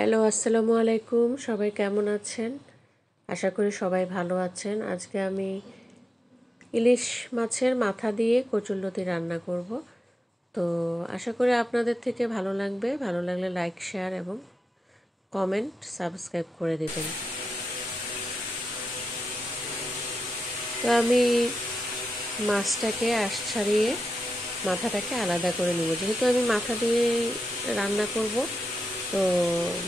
Hello, আসসালামু আলাইকুম। সবাই কেমন আছেন? আশা করি সবাই ভালো আছেন। আজকে আমি ইলিশ মাছের মাথা দিয়ে কচুরলতি রান্না করব। তো আশা করি আপনাদের থেকে ভালো লাগবে। ভালো লাগলে লাইক, শেয়ার এবং কমেন্ট, সাবস্ক্রাইব করে দেবেন। তো আমি মাছটাকে আঁশ ছাড়িয়ে মাথাটাকে আলাদা করে নেব। যেহেতু আমি মাথা দিয়ে রান্না করব, তো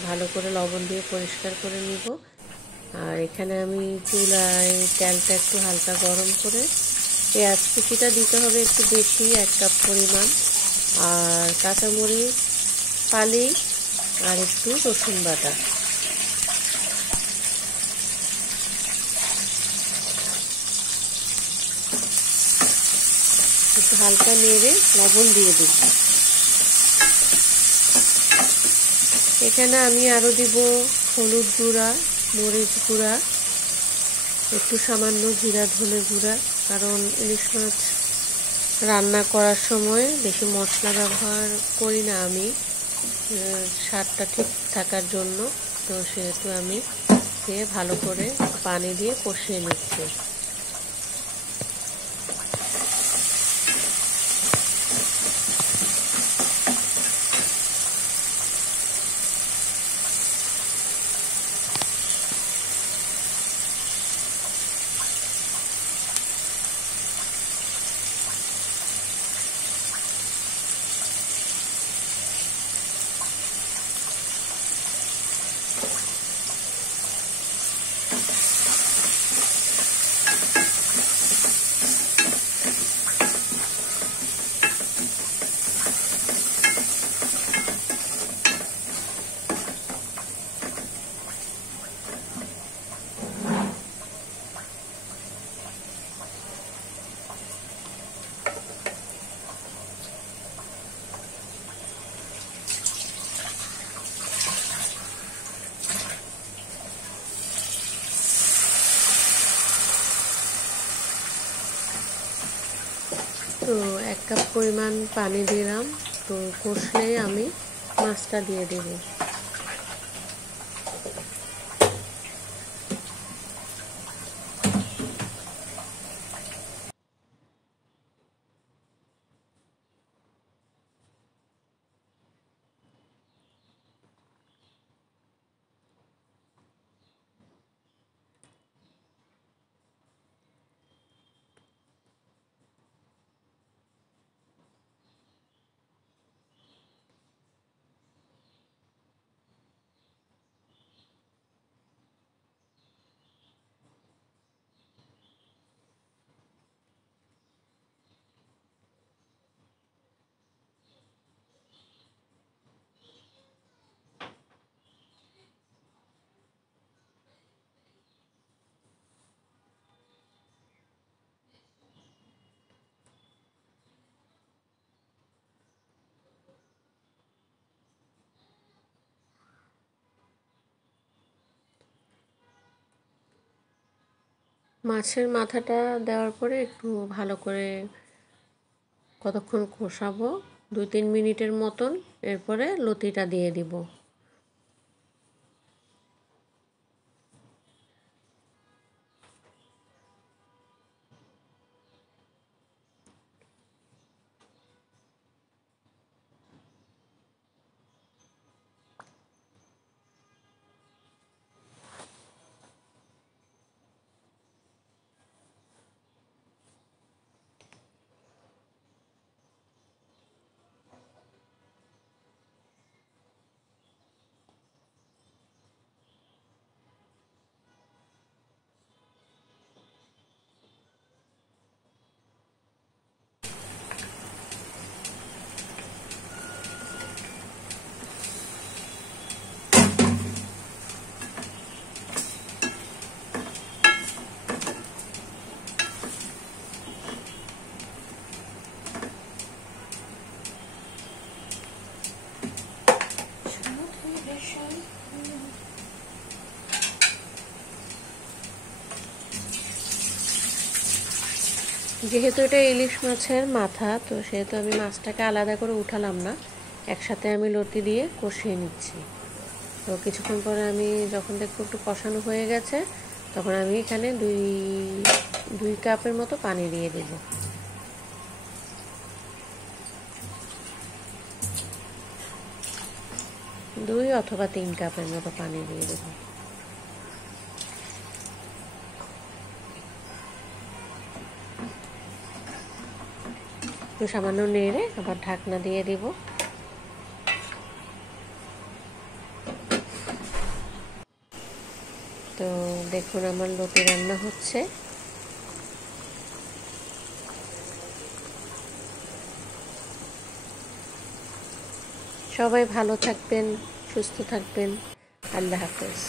ভালো করে লবণ দিয়ে পরিষ্কার করে নিব। আর এখানে আমি চুলায় তেলটা একটু হালকা গরম করে পেঁয়াজ কুচিটা দিতে হবে একটু বেশি, 1 কাপ পরিমাণ, আর কাঁচামরিচ ফালি আর একটু রসুন বাটা। একটু হালকা নেড়ে লবণ দিয়ে দেব। এখানে আমি আরও দিব হলুদ গুঁড়া, মরিচ গুঁড়া, একটু সামান্য জিরা ধনে গুঁড়া, কারণ ইলিশ মাছ রান্না করার সময় বেশি মশলা ব্যবহার করি না আমি, স্বাদটা ঠিক থাকার জন্য। তো সেহেতু আমি দিয়ে ভালো করে পানি দিয়ে কষিয়ে নিচ্ছি। তো 1 কাপ পরিমাণ পানি দিলাম। তো কষলেই আমি মাছটা দিয়ে দেব। মাছের মাথাটা দেওয়ার পরে একটু ভালো করে কতক্ষণ কষাবো, 2-3 মিনিটের মতন। এরপরে লতিটা দিয়ে দিব। যেহেতু এটা ইলিশ মাছের মাথা, তো সেহেতু আমি মাছটাকে আলাদা করে উঠালাম না, একসাথে আমি লতি দিয়ে কষিয়ে নিচ্ছি। তো কিছুক্ষণ পরে আমি যখন দেখবো একটু কষানো হয়ে গেছে, তখন আমি এখানে দুই কাপের মতো পানি দিয়ে দেব। দুই অথবা 3 কাপের মতো পানি দিয়ে দেব। একটু সামান্য নেড়ে আবার ঢাকনা দিয়ে দিব। তো দেখুন আমার লতি রান্না হচ্ছে। সবাই ভালো থাকবেন, সুস্থ থাকবেন। আল্লাহ হাফেজ।